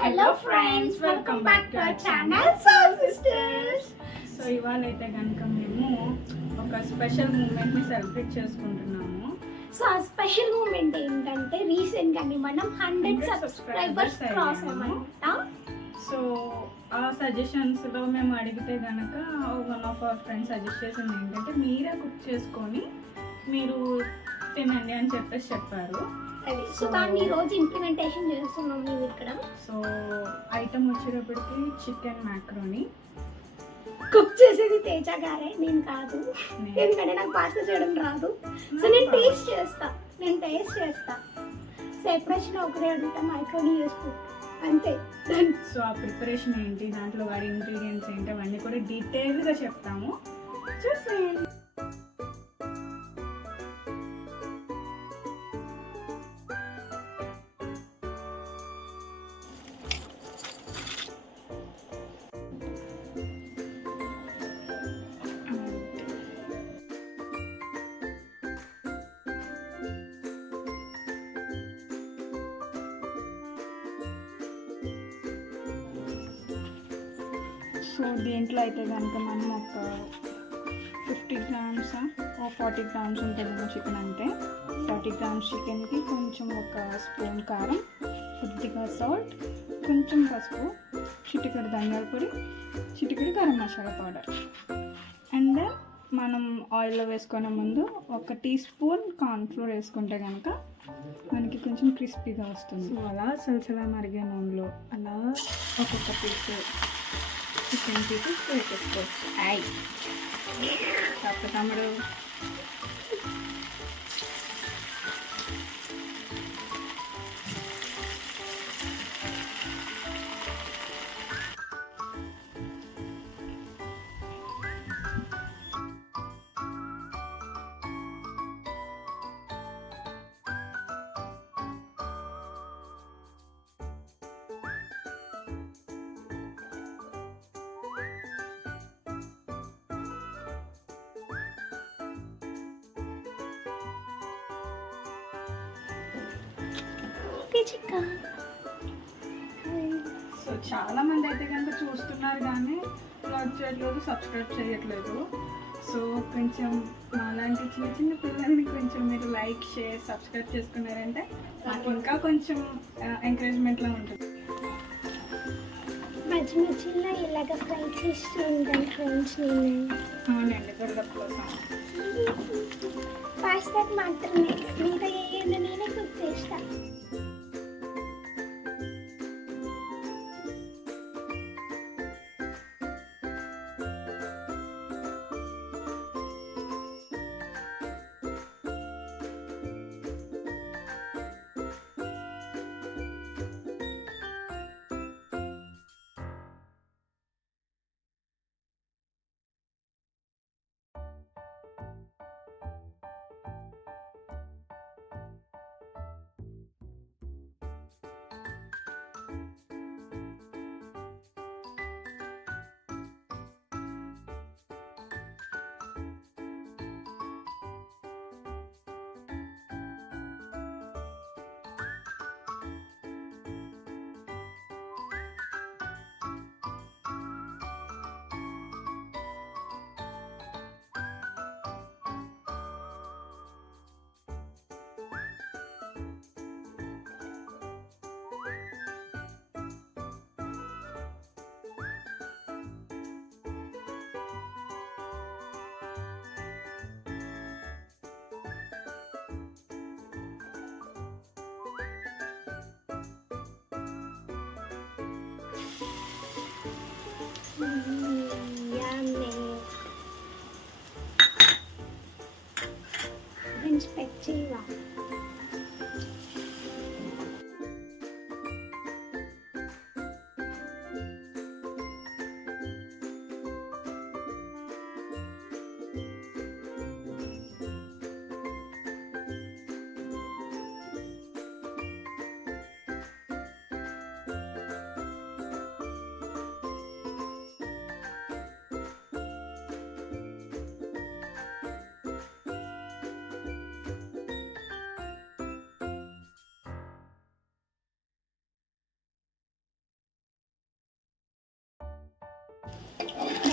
Hello friends, welcome back to our channel soul sisters. So ఇవాళ అయితే కనుక మేము ఒక స్పెషల్ మూమెంట్ని సెలబ్రేట్ చేసుకుంటున్నాము. సో ఆ స్పెషల్ మూమెంట్ ఏంటంటే రీసెంట్గానే మనం 100 సబ్స్క్రైబర్స్ క్రాస్ అయ్యామన్నమాట. సో ఆ సజెషన్స్లో మేము అడిగితే కనుక one of our friends suggest చేసింది ఏంటంటే మీరే కుక్ చేసుకొని మీరు తినండి అని చెప్పారు. సో దాన్ని ఈరోజు ఇంప్లిమెంటేషన్ చేస్తున్నాం మేము ఇక్కడ. సో ఐటమ్ వచ్చేటప్పటికి చికెన్ మ్యాక్రోనీ. కుక్ చేసేది తేజ గారే, నేను కాదు, ఎందుకంటే నాకు పాస్తా చేయడం రాదు. సో నేను టేస్ట్ చేస్తా. సో ఎప్పుడు వచ్చినా ఒకరే అడుగుతా, మైక్రోనీ చేసుకో అంతే. సో ఆ ప్రిపరేషన్ ఏంటి, దాంట్లో వాడే ఇంగ్రీడియంట్స్ ఏంటి, అవన్నీ కూడా డీటెయిల్గా చెప్తాము, చూసేయండి. సో దీంట్లో అయితే కనుక మనం ఒక 50 గ్రామ్స్ 40 గ్రామ్స్ ఉంటుందేమో చికెన్. అంటే 30 గ్రామ్స్ చికెన్కి కొంచెం ఒక స్పూన్ కారం, కొద్దిగా సాల్ట్, కొంచెం పసుపు, చిటికెడు ధనియాల పొడి, చిటికెడు garam masala powder. And then మనం ఆయిల్లో వేసుకునే ముందు ఒక టీ స్పూన్ కార్న్ఫ్లోర్ వేసుకుంటే కనుక మనకి కొంచెం క్రిస్పీగా వస్తుంది. సో అలా సలసలా మరిగే నూనెలో అలా ఒక్కొక్క పీస్ చికెన్ పీసెస్ వేసేసుకోవచ్చు. తమ్ముడు సో చాలా మంది అయితే కనుక చూస్తున్నారు కానీ లైక్ చేయట్లేదు, సబ్స్క్రైబ్ చేయట్లేదు. సో కొంచెం మాలాంటి చిన్న చిన్న పిల్లల్ని కొంచెం మీరు లైక్, షేర్, సబ్స్క్రైబ్ చేసుకున్నారంటే నాకు ఇంకా కొంచెం ఎంకరేజ్మెంట్లా ఉంటుంది. మధ్యలో ఇలాగ ఫ్రై చేస్తూ ఉంటాను ఫ్రెండ్స్ నేను. అవునండి, దుర్గ కోసం పాస్తాకి మాత్రమే, ఇంకా ఏదైనా నేనే కుక్ చేస్తాను.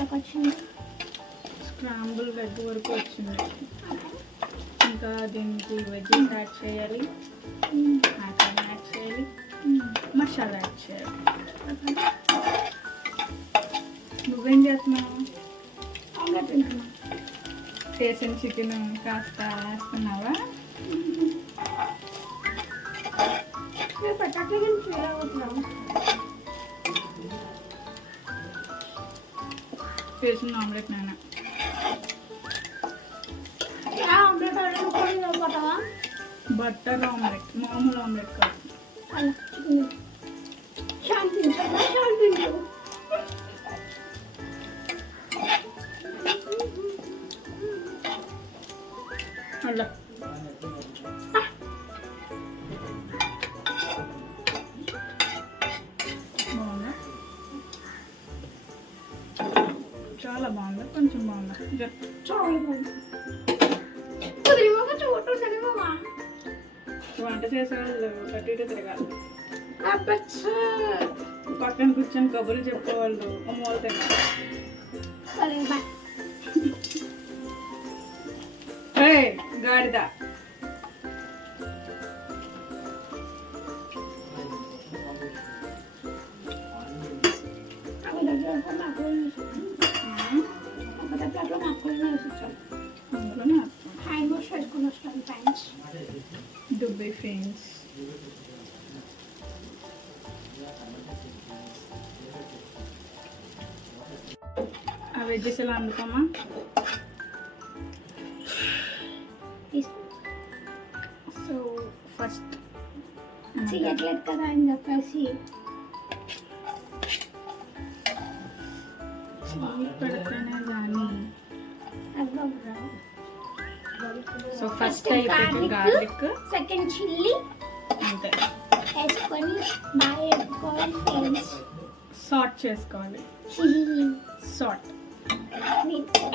వరకు వచ్చింది? స్క్రాంబుల్ వెజ్ వరకు వచ్చింది. ఇంకా దీనికి వెజ్జెస్ యాడ్ చేయాలి, మ్యాక్రోని యాడ్ చేయాలి, మసాలా యాడ్ చేయాలి. నువ్వేం చేస్తున్నావు? ఆమ్లెట్ తింటున్నా. చేసిన చికెన్ కాస్త వేస్తున్నావా? నేను పెట్టట్లేదు, నేను ఫీల్ అవుతున్నాను. చేసిన ఆమ్లెట్ నాన్న. ఆమ్లెట్ పడతావా? బటర్ ఆమ్లెట్, మామూలు ఆమ్లెట్ కాదు. అలా శాంతించు, శాంతించు. అలా బాగుందా? చాలా బాగుందా? కొంచెం బాగుందా? చాలా బాగుంది. కుదిరిమోగా చూడు సరిమోగా. వంట చేసేవాళ్ళు అటు ఇటు తిరగాలి. అబ్బచ్చా. పక్కన కూర్చొని కబుర్లు చెప్పేవాళ్ళు మూలు తిరగాలి. సరే బాయ్. గాడిద. హ్యాండ్ వాష్ వేసుకొని వస్తాను ఫ్రెండ్స్. Dubai friends. ఆ వెజ్జెస్ ఎలా అందుకోమా? సో ఫస్ట్ చెయ్యట్లేదు కదా అని చెప్పేసి పెడితేనే కానీ. సో ఫస్ట్ ఫస్ట్ అయితే గార్లిక్, సెకండ్ చిల్లీ అంతే వేసుకొని బాగా వేసుకోవాలి ఫ్రెండ్స్. సాట్ చేసుకోవాలి. సాట్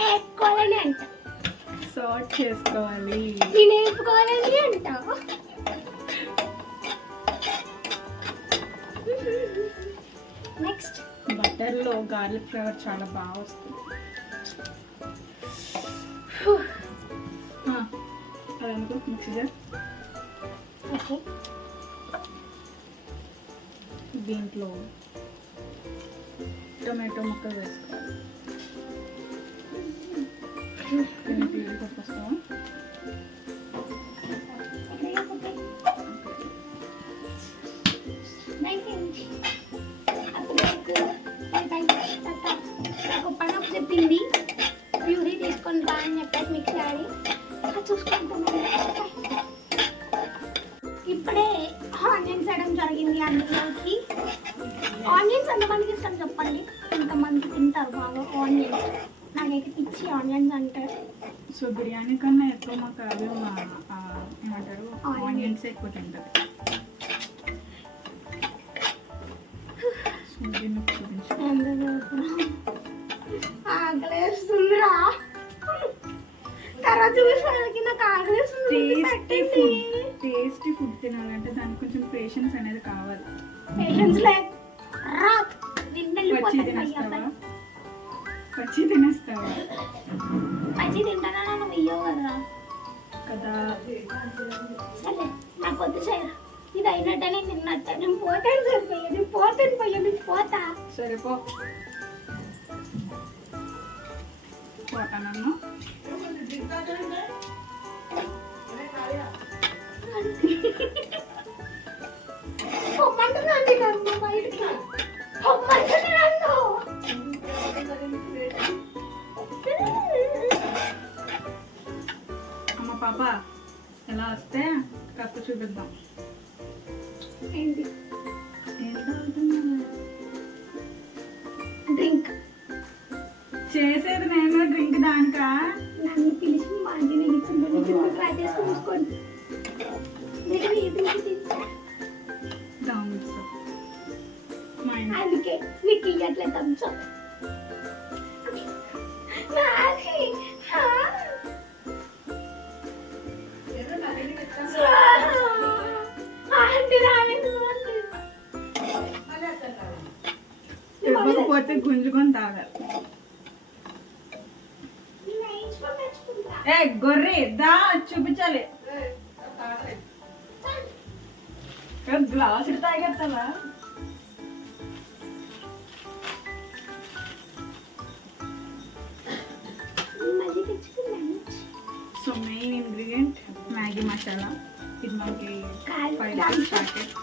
వేసుకోవాలని అంట. సాట్ చేసుకోవాలి. నేను వేసుకోవాలని అంట. నెక్స్ట్ బటర్లో గార్లిక్ ఫ్లేవర్ చాలా బాగా వస్తుంది. అదనుకో మిక్సర్. ఓకే, దీంట్లో టొమాటో ముక్కలు వేసుకోవాలి. వస్తావా? పనపు చెప్పింది ప్యూరీ తీసుకొని రా అని చెప్పేసి మిక్సీ ఆడి చూసుకుంటున్నాను. ఇప్పుడే ఆనియన్స్ వేయడం జరిగింది. అందులోకి ఆనియన్స్ ఎంతమందికి ఇష్టం చెప్పండి, ఎంతమంది తింటారు బాగా ఆనియన్స్? నాకైతే పిచ్చి ఆనియన్స్ అంటే. సో బిర్యానీ కన్నా ఎక్కువ మాకు అవి ఏమంటారు ఆనియన్స్ ఎక్కువ తింటారు. సో దీన్ని ఆకలేస్తుందిరా. తర్వాత చూసడానికి నాకు ఆకలేస్తుంది. టేస్టీ ఫుడ్ తినాలంటే దానికి కొంచెం పేషెన్స్ అనేది కావాలి. పేషెన్స్ లేక పచ్చి తినేస్తావా? పచ్చి తినేస్తావా? పచ్చి తింటానా? నువ్వు ఇయ్యవు కదరా కదా. సరే నాకు వద్దు సరే, ఇది అయినట్టే నేను తిన్నట్టే. నేను పోతాను సరిపోయా, నేను పోతాను పోయా, నేను పోతా. సరే పోతానన్నా. పొమ్మంటున్నాను నన్ను బయటికి, పొమ్మంటున్నాను. అమ్మ పాప ఎలా వస్తే కాస్త చూపిద్దాం. ఏంటి ఏం తాగుతున్నాను? డ్రింక్ చేసేది నేను, డ్రింక్ దానికా? నన్ను పిలిచి మా ఆంటీని ఇచ్చింది. ట్రై చేసి చూసుకోండి. అందుకే నీకు ఇయ్యట్లే థమ్స్అప్. ఇవ్వకపోతే గుంజుకొని తాగాలి. ఏ గొర్రె దా చూపించాలి. గ్లాస్ తాగేస్తావా? So main ingredient Maggi masala. ఇది మనకి 5 rupees ప్యాకెట్.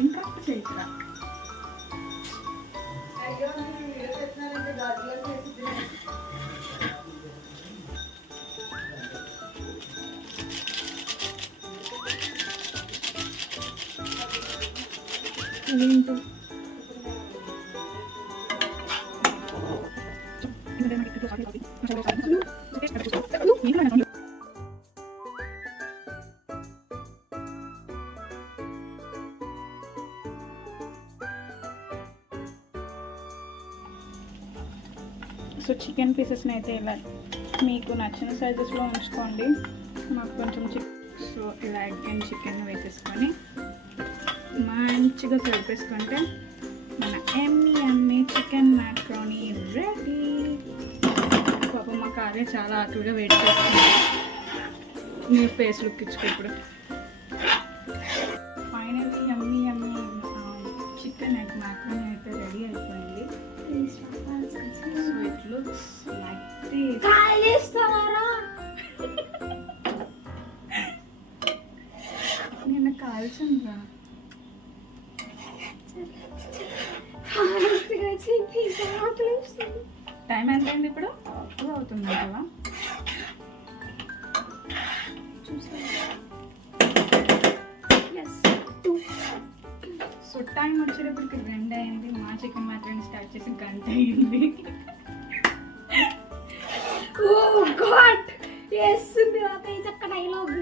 ఎంత చైత్ర ఏంటో సో చికెన్ పీసెస్ని అయితే ఇలా మీకు నచ్చిన సైజెస్లో ఉంచుకోండి. మాకు కొంచెం సో ఇలా ఎగ్ అండ్ చికెన్ వేసేసుకొని మంచిగా కలిపేసుకుంటే మన ఎమ్మీ చికెన్ మ్యాక్రోనీ రెడీ. పాపం మా కార్య చాలా ఆకులుగా వెయిట్ చేస్తుంది. న్యూ ఫేస్ లుక్ ఇచ్చుకోప్పుడు ఫైనల్లీ ఎమ్మీ చికెన్ ఎగ్ మ్యాక్రోనీ అయితే రెడీ అయిపోయింది. So it looks like this. నిన్న కాల్చండ్రా. టైం ఎంత అయింది ఇప్పుడు? 2 అవుతుంది కదా. సో టైం వచ్చేటప్పటికి 2 అయింది. మా చికెన్ మాత్రం స్టార్ట్ చేసి 1 గంట అయింది. డైలాగ్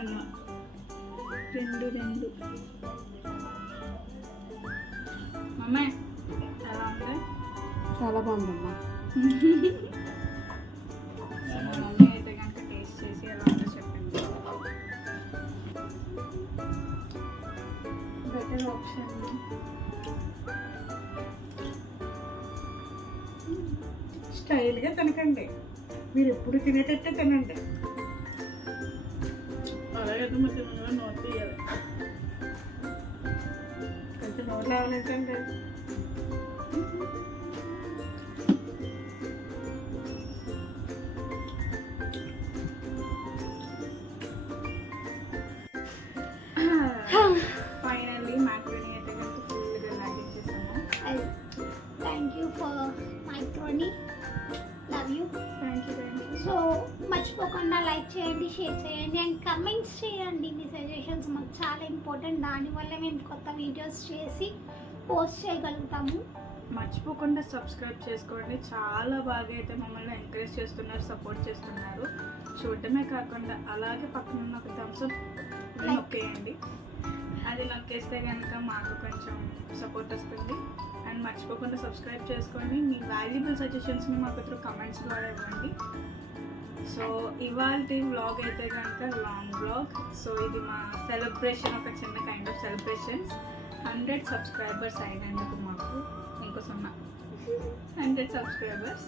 అలా అలా 2 మమ్మాయి ఎలా ఉంది? చాలా బాగుందమ్మా. మమ్మీ అయితే కనుక టేస్ట్ చేసి ఎలా ఉందో చెప్పండి. Better option. స్టైల్గా తినకండి, మీరు ఎప్పుడు తినేటట్టే తినండి. అలాగే మధ్య నోట్ తీయాలి. కొంచెం నోట్ లేవలేదండి. ఫైనల్లీ మ్యాక్రోనీ అయితే కనుక ఫుల్గా లాగించేసాము. Thank you for macaroni. Love you. Thank you. So మర్చిపోకుండా లైక్ చేయండి, షేర్ చేయండి అండ్ కమెంట్స్ చేయండి. మీ సజెషన్స్ మాకు చాలా ఇంపార్టెంట్. దానివల్ల మేము కొత్త వీడియోస్ చేసి పోస్ట్ చేయగలుగుతాము. మర్చిపోకుండా సబ్స్క్రైబ్ చేసుకోండి. చాలా బాగా అయితే మమ్మల్ని ఎంకరేజ్ చేస్తున్నారు, సపోర్ట్ చేస్తున్నారు. చూడటమే కాకుండా అలాగే పక్కన ఉన్న ఒక థమ్స్ అప్ నొక్కేయండి. అది నొక్కేస్తే కనుక మాకు కొంచెం సపోర్ట్ వస్తుంది. అండ్ మర్చిపోకుండా సబ్స్క్రైబ్ చేసుకోండి. మీ వాల్యుబుల్ సజెషన్స్ని మాకు త్రూ కమెంట్స్ ద్వారా ఇవ్వండి. సో ఇవాళ వ్లాగ్ అయితే కనుక లాంగ్ వ్లాగ్. సో ఇది మా సెలబ్రేషన్, ఒక చిన్న కైండ్ ఆఫ్ సెలబ్రేషన్స్. 100 సబ్స్క్రైబర్స్ అయినందుకు మాకు ఇంకో 100 సబ్స్క్రైబర్స్.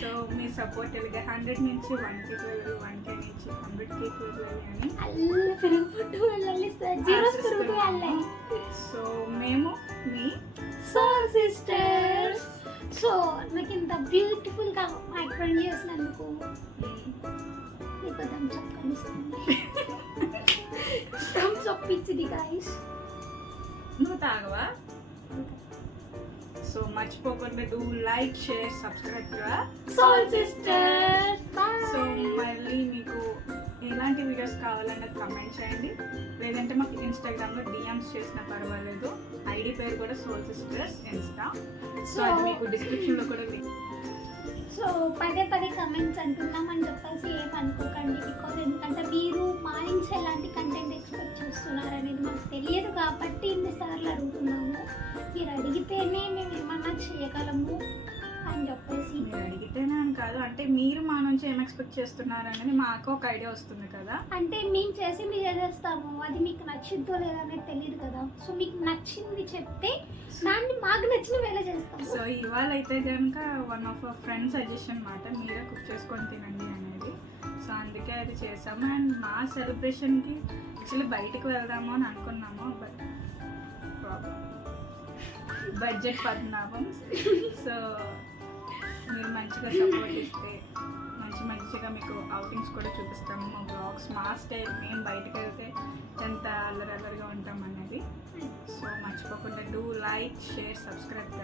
సో మీ సపోర్ట్ ఇలాగే 100 నుంచి 1K వెళ్ళాలి, 1K నుంచి 100K వెళ్ళాలి అని. సో మేము మీ సోల్ సిస్టర్స్. సో నాకు ఇంత బ్యూటిఫుల్గా మైక్రోన్ చేసినందుకు మీకు థమ్స్ అప్ కనిపిస్తుంది. థమ్స్ అప్ ఇచ్చింది గాయస్. నువ్వు తాగవా? సో మర్చిపోకుండా do like, share, subscribe to soul sisters. So మళ్ళీ మీకు ఎలాంటి వీడియోస్ కావాలన్నది కమెంట్ చేయండి. లేదంటే మాకు ఇన్స్టాగ్రామ్లో డిఎమ్స్ చేసినా పర్వాలేదు. ఐడి పేరు కూడా సోల్ సిస్టర్స్ ఇన్స్టా. సో అది మీకు డిస్క్రిప్షన్లో కూడా లింక్. సో పదే కమెంట్స్ అంటున్నామని చెప్పేసి ఏమనుకోకండి. బికాజ్ ఎందుకంటే మీరు మా నుంచి ఎలాంటి కంటెంట్ ఎక్స్పెక్ట్ చేస్తున్నారు అనేది మాకు తెలియదు కాబట్టి ఇన్నిసార్లు అడుగుతున్నాము. మీరు అడిగితేనే మేము ఏమన్నా చేయగలము. అని చెప్పేసి. మీరు అడిగితేనే అని కాదు, అంటే మీరు మా నుంచి ఏం ఎక్స్పెక్ట్ చేస్తున్నారు అనేది మాకు ఒక ఐడియా వస్తుంది కదా. అంటే మేము చేసింది చేసేస్తాము, అది మీకు నచ్చిందో లేదనేది తెలియదు కదా. సో మీకు నచ్చింది చెప్తే దాన్ని మాకు నచ్చిన వేళ చేస్తాము. సో ఇవాళ అయితే కనుక one of our friend suggestion మాట, మీరే కుక్ చేసుకొని తినండి అనేది. సో అందుకే అది చేసాము. అండ్ మా సెలబ్రేషన్కి యాక్చువల్లీ బయటికి వెళ్దాము అని అనుకున్నాము, బట్ ప్రాబ్లం బడ్జెట్ పద్నాభం. సో మీరు మంచిగా సపోర్ట్ ఇస్తే మంచిగా మీకు అవుటింగ్స్ కూడా చూపిస్తాము, మా బ్లాగ్స్ మా స్టైల్, మేము బయటకు వెళ్తే ఎంత అల్లరల్లరిగా ఉంటాం అనేది. సో మర్చిపోకుండా డూ లైక్, షేర్, సబ్స్క్రైబ్.